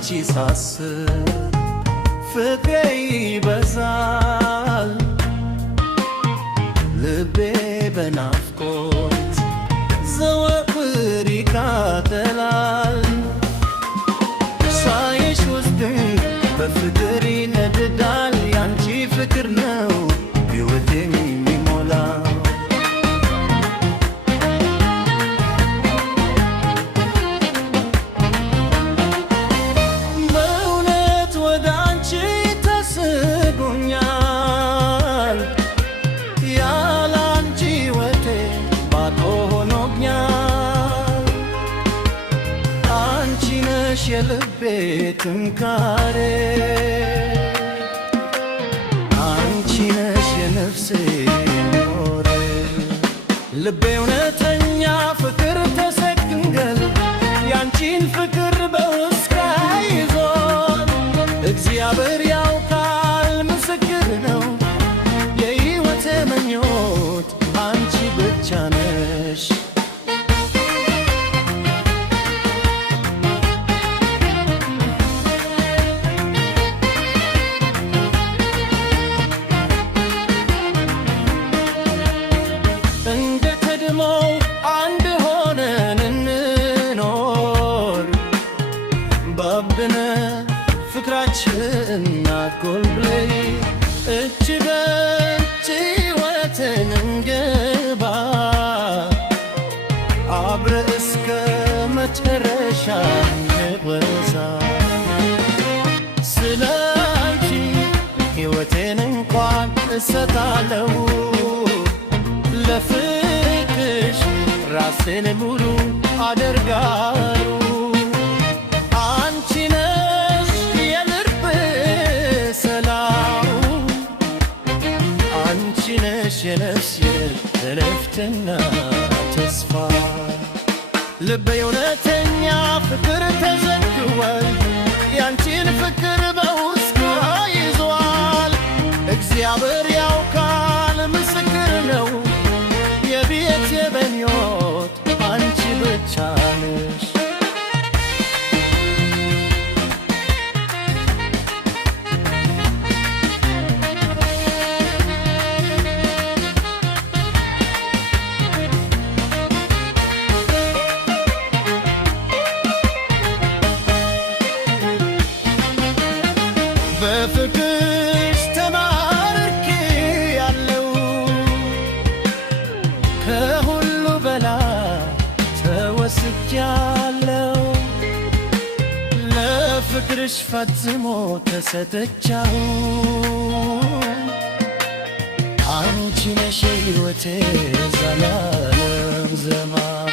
ስላንቺ ሳስብ ፍቅሬ ይበዛል ልቤ በናፍቆት ዘወትር ይቃጠላል ሳይሽ ውስጤ በፍቅር ይነድዳል ያንቺ ፍቅር ነው ሕይወቴን የሚሞላው በእውነት ወደ አንቺ ተስጎኛል ያለ አንቺ ሕይወቴ ባዶ ሆኖኛል አንቺ ነሽ የልቤ ጥንካሬ አንቺ ነሽ የነፍሴ ኖሬ ልቤ እውነተኛ ፍቅር ተሰግንገል ያንቺን ፍቅር በውስጤ ይዞል እግዚአብሔር ያውቃል ምስክር ነው የሕይወቴ ምኞት አንቺ ብቻ ነሽ አንድ ሆነን እንኖር ባብነ ፍቅራችን አትጎልብለይ እጅ በእጅ ሕይወትን እንገባ አብረ እስከ መጨረሻ እንወዛ ስለ አንቺ ሕይወቴን እንኳን እሰጣለሁ ለፍቅርሽ ራሴን ሙሉ አደርጋለሁ አንቺ ነሽ የልብ ሰላም አንቺ ነሽ የነፍስ እረፍትና ተስፋ ልቤ እውነተኛ ፍቅር ተዘግቷል ያንቺን ፍቅር በውስጡ ይዟል እግዚአብሔር ያውቃል ምስክር ነው የቤቴ ምኞት አንቺ ብቻ ነሽ በፍቅርሽ ተማርኬያለሁ ከሁሉ በላይ ተወስጃለሁ ለፍቅርሽ ፈጽሞ ተሰጥቻለሁ አንቺ ነሽ ሕይወቴ ዘላለም ዘመን